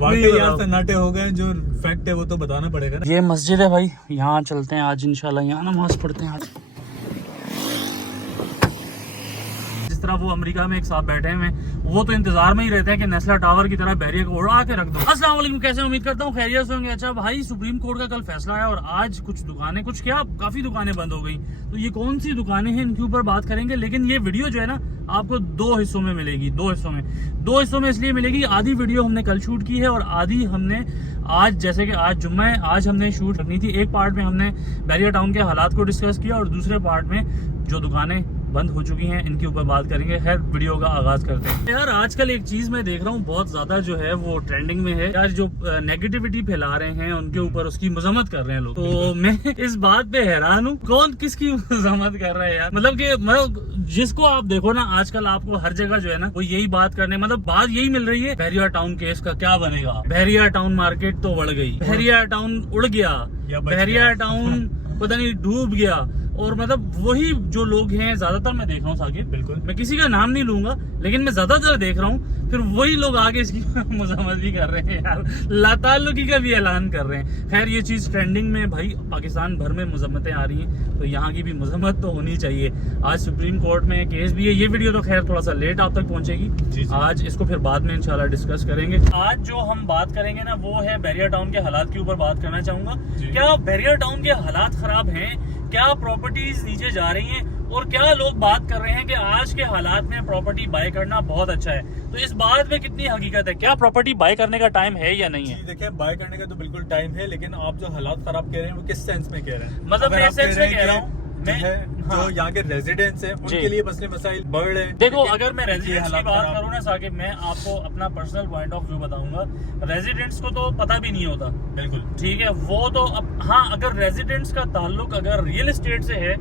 वाकई यार सन्नाटे हो गए, जो फैक्ट है वो तो बताना पड़ेगा ना। ये मस्जिद है भाई, यहाँ चलते हैं आज इंशाल्लाह, यहाँ नमाज पढ़ते हैं आज। जिस तरह वो अमेरिका में एक साथ बैठे हैं, वो तो इंतजार में ही रहते हैं कि नेस्ला टावर की तरह बैरियर को उड़ा के रख दो। अस्सलाम वालेकुम, कैसे उम्मीद करता हूँ खैरियत से होंगे। अच्छा भाई, सुप्रीम कोर्ट का कल फैसला है और आज कुछ दुकानें, कुछ क्या काफी दुकानें बंद हो गई। तो ये कौन सी दुकानें हैं, इनके ऊपर बात करेंगे। लेकिन ये वीडियो जो है ना, आपको दो हिस्सों में मिलेगी। दो हिस्सों में इसलिए मिलेगी, आधी वीडियो हमने कल शूट की है और आधी हमने आज, जैसे कि आज जुम्मा है, आज हमने शूट करनी थी। एक पार्ट में हमने बैरियर टाउन के हालात को डिस्कस किया और दूसरे पार्ट में जो दुकानें बंद हो चुकी हैं इनके ऊपर बात करेंगे। हर वीडियो का आगाज करते हैं। यार आजकल एक चीज मैं देख रहा हूँ बहुत ज्यादा जो है वो ट्रेंडिंग में है यार, जो नेगेटिविटी फैला रहे हैं उनके ऊपर उसकी मजम्मत कर रहे हैं लोग। तो मैं इस बात पे हैरान हूँ, कौन किसकी मजम्मत कर रहा है यार। मतलब जिसको आप देखो ना, आजकल आपको हर जगह जो है ना वो यही बात करने, मतलब बात यही मिल रही है, बैरियर टाउन केस का क्या बनेगा, बैरियर टाउन मार्केट तो बढ़ गई, बैरियर टाउन उड़ गया, बैरियर टाउन पता नहीं डूब गया। और मतलब वही जो लोग हैं ज्यादातर मैं देख रहा हूँ साकिब, बिल्कुल मैं किसी का नाम नहीं लूंगा, लेकिन मैं ज्यादातर देख रहा हूँ, फिर वही लोग आगे इसकी मजम्मत भी कर रहे हैं यार, लाताल्लुकी का भी ऐलान कर रहे हैं। खैर ये चीज ट्रेंडिंग में भाई, पाकिस्तान भर में मजम्मतें आ रही हैं, तो यहाँ की भी मजम्मत तो होनी चाहिए। आज सुप्रीम कोर्ट में केस भी है। ये वीडियो तो खैर थोड़ा सा लेट आप तक पहुंचेगी, आज इसको फिर बाद में इंशाल्लाह डिस्कस करेंगे। आज जो हम बात करेंगे ना वो है बैरियर टाउन के हालात के ऊपर बात करना चाहूंगा। क्या बैरियर टाउन के हालात खराब हैं, क्या प्रॉपर्टीज नीचे जा रही हैं, और क्या लोग बात कर रहे हैं कि आज के हालात में प्रॉपर्टी बाय करना बहुत अच्छा है। तो इस बात में कितनी हकीकत है, क्या प्रॉपर्टी बाय करने का टाइम है या नहीं है? देखिए, बाय करने का तो बिल्कुल टाइम है, लेकिन आप जो हालात खराब कह रहे हैं वो किस सेंस में कह रहे हैं? मतलब मैं सेंस में कह रहा हूँ जो यहाँ के रेजिडेंट्स हैं उनके लिए मसले मसाइल बढ़ रहे हैं। देखो, अगर मैं रेजिडेंट्स की बात करूँ ना साकिब, मैं आपको अपना पर्सनल पॉइंट ऑफ व्यू बताऊंगा। रेजिडेंट्स को तो पता भी नहीं होता, बिल्कुल ठीक है, वो तो हाँ, अगर रेजिडेंट्स का ताल्लुक अगर रियल एस्टेट से है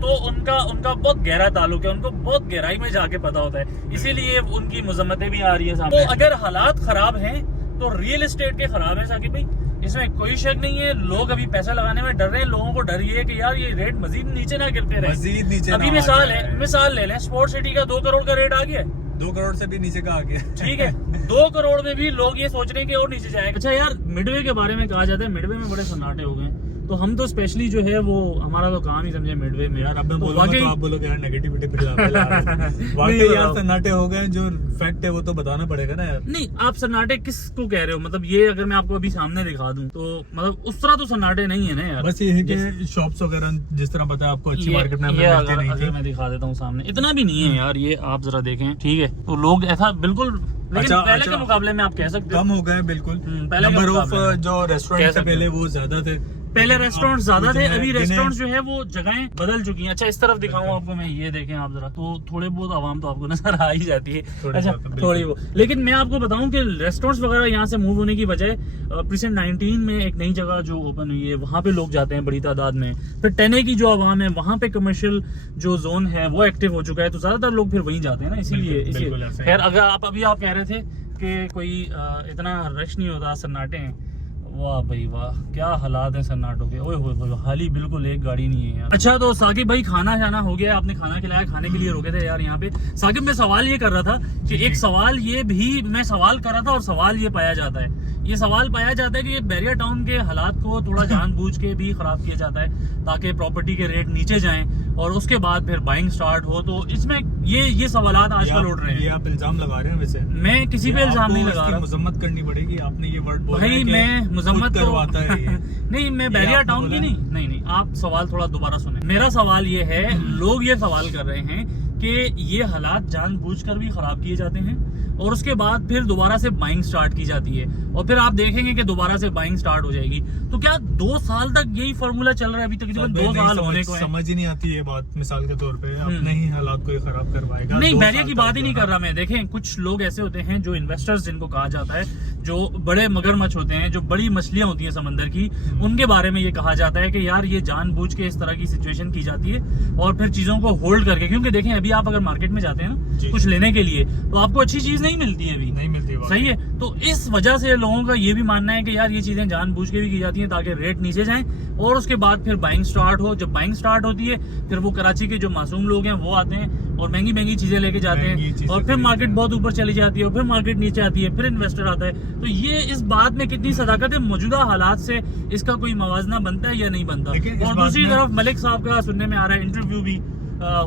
तो उनका बहुत गहरा ताल्लुक है, उनको बहुत गहराई में जाके पता होता है, इसीलिए उनकी मजम्मतें भी आ रही है सामने। तो अगर हालात खराब हैं तो रियल एस्टेट के खराब है साकिब भाई, इसमें कोई शक नहीं है। लोग अभी पैसा लगाने में डर रहे हैं, लोगों को डर ये है कि यार ये रेट मजीद नीचे ना गिरते रहे, मजीद नीचे। अभी मिसाल ले लें, स्पोर्ट सिटी का 2 करोड़ का रेट आ गया, 2 करोड़ से भी नीचे का आ गया, ठीक है। 2 करोड़ में भी लोग ये सोच रहे हैं कि और नीचे जाएगा। अच्छा यार, मिडवे के बारे में कहा जाता है, मिडवे में बड़े सन्नाटे हो गए, तो हम तो स्पेशली जो है वो हमारा तो काम ही समझे मिडवे में यार। अब मैं बोलूंगा तो आप बोलोगे यार नेगेटिविटी फैला रहे हैं। वाकई यार सन्नाटे हो गए, जो फैक्ट है वो तो बताना पड़ेगा ना यार। नहीं, आप सन्नाटे किसको कह रहे हो? मतलब ये अगर मैं आपको अभी सामने दिखा दूं तो मतलब उस तरह तो सन्नाटे नहीं है ना यार। बस ये है कि शॉप्स वगैरह जिस तरह पता है आपको अच्छी मार्केट में मिलती नहीं थी। मैं दिखा देता हूँ सामने, इतना भी नहीं है यार, ये आप जरा देखें, ठीक है। तो लोग ऐसा बिल्कुल, लेकिन पहले के मुकाबले में आप कह सकते हो कम हो गए, बिल्कुल। नंबर ऑफ जो रेस्टोरेंट पहले वो ज्यादा थे, पहले रेस्टोरेंट ज्यादा थे, अभी रेस्टोरेंट जो है वो जगहें बदल चुकी हैं। अच्छा इस तरफ दिखाऊं आपको मैं, ये देखें आप जरा, तो थोड़े बहुत आवाम तो आपको नजर आ ही जाती है, अच्छा थोड़ी वो। लेकिन मैं आपको बताऊं कि रेस्टोरेंट्स वगैरह यहाँ से मूव होने की वजह, प्रेजेंट 19 में एक नई जगह जो ओपन हुई है वहाँ पे लोग जाते हैं बड़ी तादाद में। फिर टेने की जो आवाम है वहाँ पे कमर्शियल जो जोन है वो एक्टिव हो चुका है, तो ज्यादातर लोग फिर वहीं जाते हैं ना, इसीलिए। खैर अगर आप कह रहे थे कि कोई इतना रश नहीं होता, सन्नाटे हैं, वाह भाई वाह, क्या हालात हैं सन्नाटों के, ओए होए हाली बिल्कुल एक गाड़ी नहीं है यार। अच्छा तो साकिब भाई, खाना जाना हो गया, आपने खाना खिलाया, खाने के लिए रोके थे यार यहाँ पे। साकिब मैं सवाल ये कर रहा था कि एक सवाल ये भी मैं सवाल कर रहा था, और सवाल ये पाया जाता है, ये सवाल पाया जाता है कि ये बैरियर टाउन के हालात को थोड़ा जानबूझ के भी खराब किया जाता है ताकि प्रॉपर्टी के रेट नीचे जाएं और उसके बाद फिर बाइंग स्टार्ट हो। तो इसमें ये सवालात आजकल उठ रहे हैं। ये आप इल्जाम लगा रहे हैं, वैसे मैं किसी पे इल्जाम नहीं लगा रहा, मजम्मत करनी पड़ेगी, आपने ये वर्ड बोला भाई, मैं मजम्मत करवाता है ये। नहीं, मैं बैरियर टाउन की नहीं, आप सवाल थोड़ा दोबारा सुने। मेरा सवाल ये है, लोग ये सवाल कर रहे हैं कि ये हालात जानबूझकर भी खराब किए जाते हैं और उसके बाद फिर दोबारा से बाइंग स्टार्ट की जाती है, और फिर आप देखेंगे कि दोबारा से बाइंग स्टार्ट हो जाएगी। तो क्या 2 साल तक यही फॉर्मूला चल रहा है? अभी तकरीबन 2 साल होने को है। समझ ही नहीं आती ये बात, मिसाल के तौर पे अपने ही हालात को ये खराब करवाएगा। नहीं, बैरियर की बात ही नहीं कर रहा मैं। देखें, कुछ लोग ऐसे होते हैं जो इन्वेस्टर्स जिनको कहा जाता है, जो बड़े मगरमच्छ होते हैं, जो बड़ी मछलियां होती हैं समंदर की, उनके बारे में ये कहा जाता है कि यार ये जानबूझ के इस तरह की सिचुएशन की जाती है और फिर चीजों को होल्ड करके, क्योंकि देखें अभी आप अगर मार्केट में जाते हैं ना जी। कुछ लेने के लिए, तो आपको अच्छी चीज नहीं मिलती है अभी, नहीं मिलती वाकई। सही है। तो इस वजह से लोगों का ये भी मानना है कि यार ये चीजें जानबूझ के भी की जाती हैं ताकि रेट नीचे जाएं, और उसके बाद फिर बाइंग स्टार्ट हो। जब बाइंग स्टार्ट होती है फिर वो कराची के जो मासूम लोग हैं वो आते हैं और महंगी महंगी चीजें लेके जाते महंगी हैं, चीजें और फिर खरीदते मार्केट हैं। बहुत ऊपर चली जाती है, और फिर मार्केट नीचे आती है, फिर इन्वेस्टर आता है। तो ये इस बात में कितनी सदाकत है, मौजूदा हालात से इसका कोई मवाजना बनता है या नहीं बनता। लेकिन इस और बात दूसरी में- तरफ मलिक साहब का सुनने में आ रहा है इंटरव्यू भी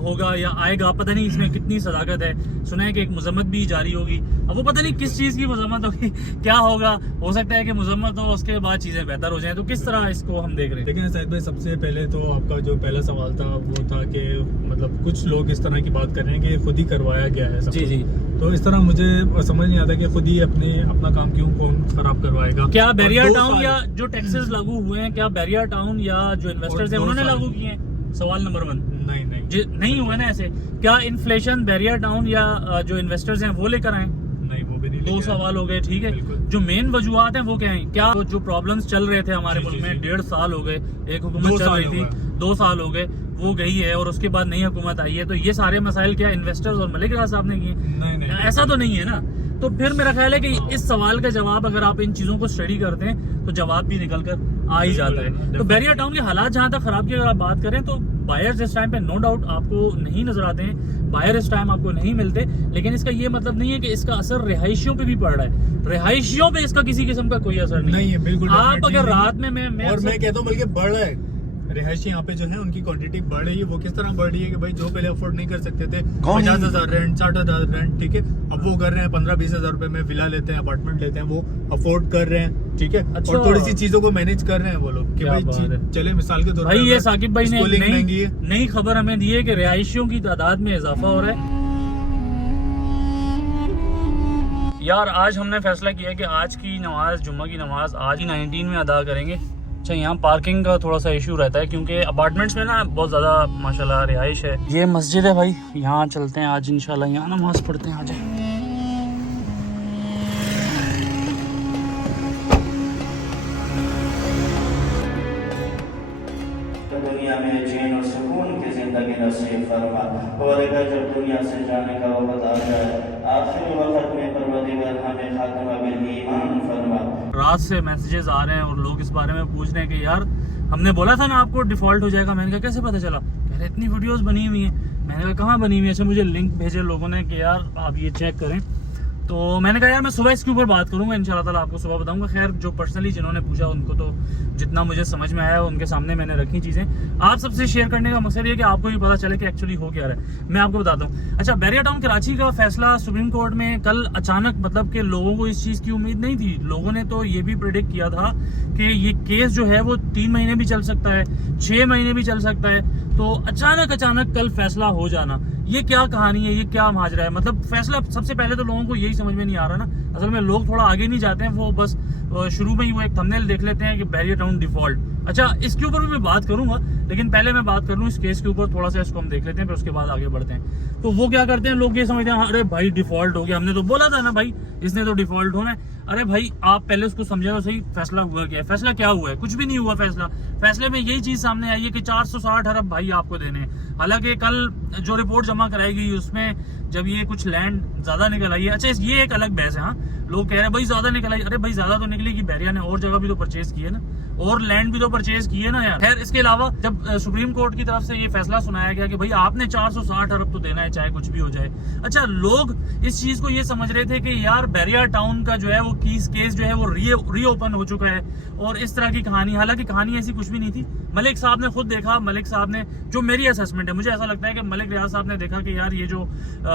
होगा या आएगा, पता नहीं इसमें कितनी सदाकत है। सुना है कि एक मजम्मत भी जारी होगी, अब वो पता नहीं किस चीज की मजम्मत होगी, क्या होगा। हो सकता है कि मजम्मत हो, उसके बाद चीजें बेहतर हो जाएं। तो किस तरह इसको हम देख रहे हैं। लेकिन सैयद भाई, सबसे पहले तो आपका जो पहला सवाल था वो था कि मतलब कुछ लोग इस तरह की बात कर रहे हैं कि खुद ही करवाया गया है सब जी कुछ। जी। तो इस तरह मुझे समझ नहीं आता कि खुद ही अपना काम क्यों कौन खराब करवाएगा। क्या और बैरियर 2 टाउन साल- या जो टैक्सेस लागू हुए हैं, क्या बैरियर टाउन या जो इन्वेस्टर्स और हैं 2 उन्होंने साल- लागू किए हैं? सवाल नंबर 1 नहीं नहीं नहीं हुआ ना ऐसे। क्या इन्फ्लेशन बैरियर टाउन या जो इन्वेस्टर्स हैं वो लेकर आए? नहीं, वो भी नहीं 2 लेके आए। सवाल हो गए, ठीक है। बिल्कुल। जो मेन वजूहत हैं वो क्या हैं? क्या जो प्रॉब्लम्स चल रहे थे हमारे जी, मुल्क जी, में, जी। 1.5 साल हो गए, एक 2 हुकूमत चल साल रही हो थी, गए। 2 साल हो गए, वो गई है और उसके बाद नई हुकूमत आई है, तो ये सारे मसाइल क्या इन्वेस्टर्स और मलिक राज साहब ने किए? नहीं नहीं ऐसा तो नहीं है ना। तो फिर मेरा ख्याल है कि इस सवाल का जवाब अगर आप इन चीजों को स्टडी करते हैं तो जवाब भी निकल कर आ ही जाता है। तो बैरियर टाउन के हालात जहां तक खराब की अगर आप बात करें तो बायर्स इस टाइम पे नो डाउट आपको नहीं नजर आते हैं, बायर इस टाइम आपको नहीं मिलते, लेकिन इसका ये मतलब नहीं है कि इसका असर रिहायशियों पे भी पड़ रहा है। रिहायशियों पे इसका किसी किस्म का कोई असर नहीं है, बिल्कुल आप definitely अगर नहीं। रात में मैं और मैं कहता हूँ बल्कि बढ़ रहा है। रिहायशी यहाँ पे जो है उनकी क्वांटिटी बढ़ रही है। वो किस तरह बढ़ रही है कि भाई जो पहले अफोर्ड नहीं कर सकते थे 50,000 रेंट, 60,000 रेंट, ठीक है, अब वो कर रहे हैं 15-20 हजार रुपए में विला लेते हैं, अपार्टमेंट लेते हैं, वो अफोर्ड कर रहे हैं, ठीक है। अच्छा। और थोड़ी सी चीजों को मैनेज कर रहे हैं वो लोग कि क्या भाई बात है। चले मिसाल के तौर भाई पर ये साकिब भाई ने schooling महंगी है। नई खबर हमें दी है कि रिहायशियों की तादाद में इजाफा हो रहा है। यार आज हमने फैसला किया कि आज की नमाज, जुम्मा की नमाज आज ही 19 में अदा करेंगे। अच्छा, यहाँ पार्किंग का थोड़ा सा इशू रहता है क्योंकि अपार्टमेंट्स में ना बहुत ज़्यादा माशाल्लाह रिहाइश है। ये मस्जिद है भाई, यहाँ चलते हैं आज इंशाल्लाह, यहाँ नमाज पढ़ते हैं आज। दुनिया में चैन और सुकून की जिंदगी नसीब फरमा, और अगर जब दुनिया से जाने का वक्त आ जाए आखिर वक्त में परवरदिगार हमें खात्मा बिल ईमान फरमा। रात से मैसेजेस आ रहे हैं और लोग इस बारे में पूछ रहे हैं कि यार हमने बोला था ना आपको डिफॉल्ट हो जाएगा। मैंने कहा कैसे पता चला? कह रहे इतनी वीडियोस बनी हुई हैं। मैंने कहा कहाँ बनी हुई है? अच्छा, मुझे लिंक भेजे लोगों ने कि यार आप ये चेक करें। तो मैंने कहा यार मैं सुबह इसके ऊपर बात करूंगा, इंशाल्लाह ताला आपको सुबह बताऊंगा। खैर जो पर्सनली जिन्होंने पूछा उनको तो जितना मुझे समझ में आया उनके सामने मैंने रखी चीज़ें। आप सबसे शेयर करने का मकसद ये कि आपको भी पता चले कि एक्चुअली हो क्या रहा है। मैं आपको बताता हूँ। अच्छा, बैरियर टाउन कराची का फैसला सुप्रीम कोर्ट में कल अचानक, मतलब कि लोगों को इस चीज़ की उम्मीद नहीं थी। लोगों ने तो ये भी प्रेडिक्ट किया था कि ये केस जो है वो 3 महीने भी चल सकता है, 6 महीने भी चल सकता है। तो अचानक कल फैसला हो जाना, ये क्या कहानी है, ये क्या माजरा है? मतलब फैसला सबसे पहले तो लोगों को यही समझ में नहीं आ रहा ना। असल में लोग थोड़ा आगे नहीं जाते हैं, वो बस शुरू में ही वो एक थंबनेल देख लेते हैं कि बैरियर टाउन डिफॉल्ट। अच्छा, इसके ऊपर भी मैं बात करूंगा, लेकिन पहले मैं बात कर लूँ इस केस के ऊपर थोड़ा सा, इसको हम देख लेते हैं, फिर उसके बाद आगे बढ़ते हैं। तो वो क्या करते हैं, लोग ये समझते हैं अरे भाई डिफॉल्ट हो गया, हमने तो बोला था ना भाई इसने तो डिफॉल्ट होना है। अरे भाई आप पहले उसको समझे तो सही, फैसला हुआ क्या है? फैसला क्या हुआ है? कुछ भी नहीं हुआ फैसला। फैसले में यही चीज सामने आई है कि 460 अरब भाई आपको देने हैं। हालांकि कल जो रिपोर्ट जमा कराई गई उसमें जब ये कुछ लैंड ज्यादा निकल आई है। अच्छा, ये एक अलग बहस है। हाँ, लोग कह रहे हैं भाई ज्यादा निकल आई। अरे भाई ज्यादा तो निकलेगी, बैरिया ने और जगह भी तो परचेज की है ना, और लैंड भी तो परचेज की है ना यार। खैर इसके अलावा जब सुप्रीम कोर्ट की तरफ से ये फैसला सुनाया गया कि भाई आपने 460 अरब तो देना है चाहे कुछ भी हो जाए। अच्छा, लोग इस चीज को ये समझ रहे थे कि यार बैरियर टाउन का जो है वो केस जो है वो रीओपन हो चुका है और इस तरह की कहानी। हालांकि कहानी ऐसी कुछ भी नहीं थी। मलिक साहब ने खुद देखा, मलिक साहब ने, जो मेरी असेसमेंट है, मुझे ऐसा लगता है कि मलिक रियाज साहब ने देखा कि यार ये जो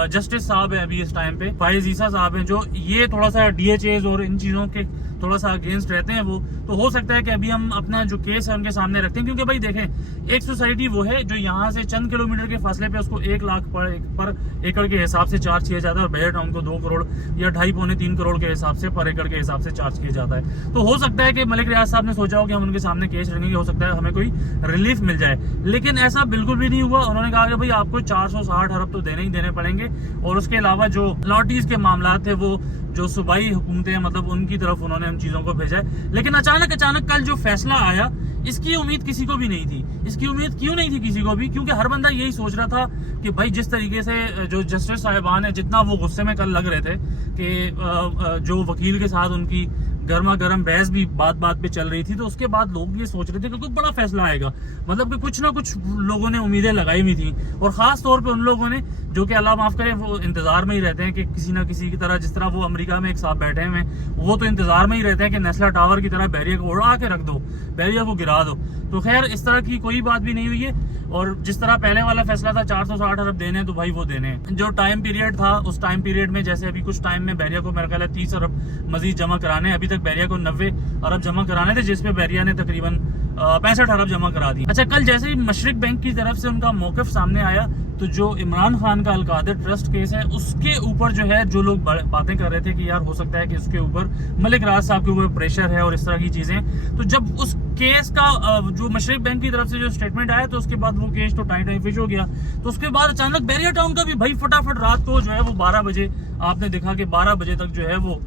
जस्टिस साहब है अभी इस टाइम पे, फाइज ईसा साहब हैं, जो ये थोड़ा सा DHAs और इन चीजों के थोड़ा सा अगेंस्ट रहते हैं, वो तो हो सकता है कि अभी हम अपना जो केस है उनके सामने रखते हैं। क्योंकि भाई देखें, एक सोसाइटी वो है जो यहाँ से चंद किलोमीटर के फासले पे उसको 1 लाख पर एकड़ के हिसाब से चार्ज किया जाता है, और बैरियर टाउन को 2 करोड़ या 2.5-3 करोड़ के हिसाब से पर एकड़ के हिसाब से चार्ज किया जाता है। तो हो सकता है कि मलिक रियाज साहब ने सोचा हो कि हम उनके सामने केस रखेंगे, हो सकता है हमें कोई रिलीफ मिल जाए, लेकिन ऐसा बिल्कुल भी नहीं हुआ। उन्होंने कहा कि भाई आपको 460 अरब तो देने ही देने पड़ेंगे, और उसके अलावा जो लॉटीज के मामला थे वो जो सूबाई हुकूमतें हैं, मतलब उनकी तरफ उन्होंने उन चीज़ों को भेजा है। लेकिन अचानक कल जो फैसला आया, इसकी उम्मीद किसी को भी नहीं थी। इसकी उम्मीद क्यों नहीं थी किसी को भी? क्योंकि हर बंदा यही सोच रहा था कि भाई जिस तरीके से जो जस्टिस साहिबान है, जितना वो गुस्से में कल लग रहे थे कि जो वकील के साथ उनकी गर्मा गर्म बहस भी बात बात पे चल रही थी, तो उसके बाद लोग ये सोच रहे थे कि कोई बड़ा फैसला आएगा। मतलब कि कुछ ना कुछ लोगों ने उम्मीदें लगाई हुई थी, और खास तौर पे उन लोगों ने जो कि अल्लाह माफ करे वो इंतजार में ही रहते हैं कि किसी ना किसी की तरह, जिस तरह वो अमेरिका में एक साहब बैठे हैं, वो तो इंतजार में ही रहते हैं कि नेस्ला टावर की तरह बैरियर को उड़ा के रख दो, बैरियर को गिरा दो। तो खैर इस तरह की कोई बात भी नहीं हुई है। और जिस तरह पहले वाला फैसला था 460 अरब देने, तो भाई वो देने हैं। जो टाइम पीरियड था उस टाइम पीरियड में, जैसे अभी कुछ टाइम में बैरिया को मेरा ख्याल है 30 अरब मजीद जमा कराने, अभी तक बैरिया को 90 अरब जमा कराने थे, जिसपे बैरिया ने तकरीबन 65 अरब जमा करा दी। अच्छा, कल जैसे ही मशरिक बैंक की तरफ से उनका मौक़िफ़ सामने आया, तो जो इमरान खान का अलकादर ट्रस्ट केस है उसके ऊपर जो है जो लोग बातें कर रहे थे कि यार हो सकता है कि उसके ऊपर मलिक राज साहब के ऊपर प्रेशर है और इस तरह की चीजें, तो जब उस केस का जो मशरिक बैंक की तरफ से जो स्टेटमेंट आया, तो उसके बाद वो केस तो टाइम फिश हो गया। तो उसके बाद अचानक बैरिया टाउन का भी भाई फटाफट रात को जो है वो 12 बजे, आपने देखा कि 12 बजे तक जो है वो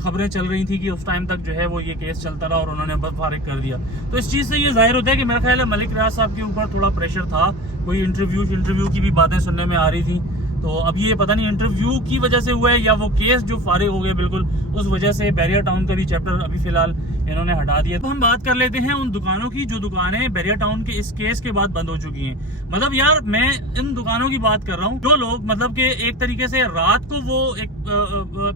खबरें चल रही थी कि उस टाइम तक जो है वो ये केस चलता रहा और उन्होंने फारिग कर दिया। तो इस चीज़ से ये जाहिर होता है कि मेरा ख्याल है मलिक रियाज साहब के ऊपर थोड़ा प्रेशर था। कोई इंटरव्यू की भी बातें सुनने में आ रही थी, तो अब ये पता नहीं इंटरव्यू की वजह से हुआ है या वो केस जो फारिग हो गया बिल्कुल उस वजह से बैरिया टाउन का भी चैप्टर अभी फिलहाल इन्होंने हटा दिया। तो हम बात कर लेते हैं उन दुकानों की जो दुकानें बैरिया टाउन के इस केस के बाद बंद हो चुकी हैं। मतलब यार मैं इन दुकानों की बात कर रहा हूँ जो लोग मतलब कि एक तरीके से रात को वो एक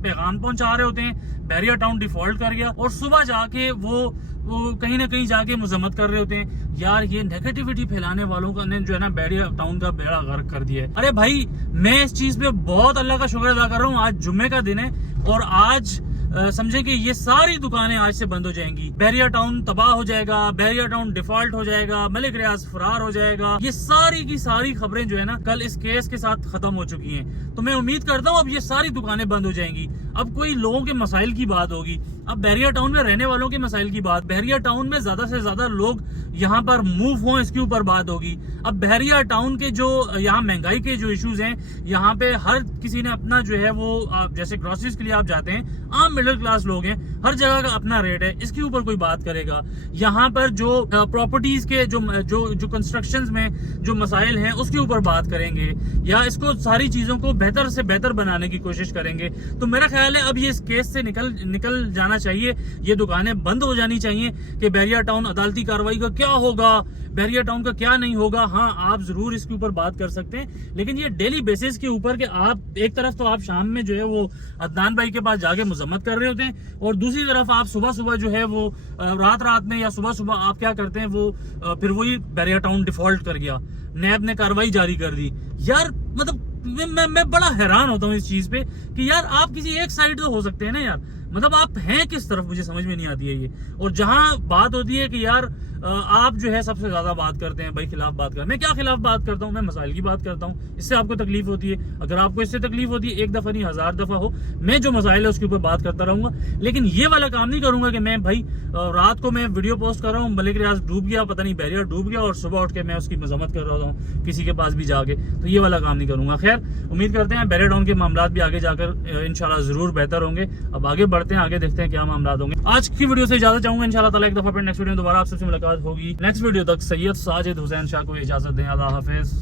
पैगाम पहुंचा रहे होते हैं बैरिया टाउन डिफॉल्ट कर गया, और सुबह जाके वो कहीं ना कहीं जाके मजम्मत कर रहे होते हैं यार ये नेगेटिविटी फैलाने वालों का ने जो है ना बैरिया टाउन का बेड़ा गर्क कर दिया है। अरे भाई मैं इस चीज पे बहुत अल्लाह का शुक्र अदा कर रहा हूँ, आज जुम्मे का दिन है और आज समझे कि ये सारी दुकानें आज से बंद हो जाएंगी, बैरिया टाउन तबाह हो जाएगा, बैरिया टाउन डिफॉल्ट हो जाएगा, मलिक रियाज फरार हो जाएगा। ये सारी की सारी खबरें जो है ना कल इस केस के साथ खत्म हो चुकी हैं। तो मैं उम्मीद करता हूँ अब ये सारी दुकानें बंद हो जाएंगी। अब कोई लोगों के मसाइल की बात होगी, अब बैरिया टाउन में रहने वालों के मसाइल की बात, बैरिया टाउन में ज्यादा से ज्यादा लोग यहाँ पर मूव हों इसके ऊपर बात होगी। अब बैरिया टाउन के जो यहाँ महंगाई के जो इश्यूज हैं, यहाँ पे हर किसी ने अपना जो है वो जैसे ग्रोसरीज के लिए आप जाते हैं, आम मिडिल क्लास लोग हैं, हर जगह का अपना रेट है, इसके ऊपर कोई बात करेगा। यहाँ पर जो प्रॉपर्टीज के जो कंस्ट्रक्शंस में जो मसाइल हैं उसके ऊपर बात करेंगे, या इसको सारी चीजों को बेहतर से बेहतर बनाने की कोशिश करेंगे। तो मेरा ख्याल है अब ये इस केस से निकल जाना चाहिए, ये दुकानें बंद हो जानी चाहिए कि बैरिया टाउन अदालती कार्रवाई का क्या होगा, बैरिया टाउन का क्या नहीं होगा। हाँ आप जरूर इसके ऊपर बात कर सकते हैं, लेकिन ये डेली बेसिस के ऊपर कि आप एक तरफ तो आप शाम में जो है वो अदनान भाई के पास जाके मजम्मत कर रहे होते हैं, और दूसरी तरफ आप सुबह सुबह जो है वो रात में या सुबह सुबह आप क्या करते हैं वो फिर वही बैरिया टाउन डिफॉल्ट कर गया, नैब ने कार्रवाई जारी कर दी। यार मतलब मैं बड़ा हैरान होता हूँ इस चीज पे कि यार आप किसी एक साइड तो हो सकते हैं ना यार, मतलब आप हैं किस तरफ, मुझे समझ में नहीं आती है ये। और जहां बात होती है कि यार आप जो है सबसे ज्यादा बात करते हैं भाई खिलाफ बात कर, मैं क्या खिलाफ बात करता हूँ, मैं मसाइल की बात करता हूँ। इससे आपको तकलीफ होती है, अगर आपको इससे तकलीफ होती है एक दफा नहीं 1000 दफा हो, मैं जो मसाइल है उसके ऊपर बात करता रहूंगा। लेकिन ये वाला काम नहीं करूंगा कि मैं भाई रात को मैं वीडियो पोस्ट कर रहा हूँ मलिक रियाज डूब गया, पता नहीं बैरिया डूब गया, और सुबह उठ के मैं उसकी मजम्मत कर रहा हूँ किसी के पास भी जाके, तो ये वाला काम नहीं करूंगा। खैर उम्मीद करते हैं बैरिया टाउन के मामला भी आगे जाकर इंशाल्लाह जरूर बेहतर होंगे। अब आगे बढ़ते हैं, आगे देखते हैं क्या मामला होंगे। आज की वीडियो से इजाजत चाहूंगा इंशाल्लाह ताला, एक दफा फिर नेक्स्ट वीडियो में दोबारा आपसे मुलाकात होगी। नेक्स्ट वीडियो तक सैयद साजिद हुसैन शाह को इजाजत दें। अल्लाह हाफिज।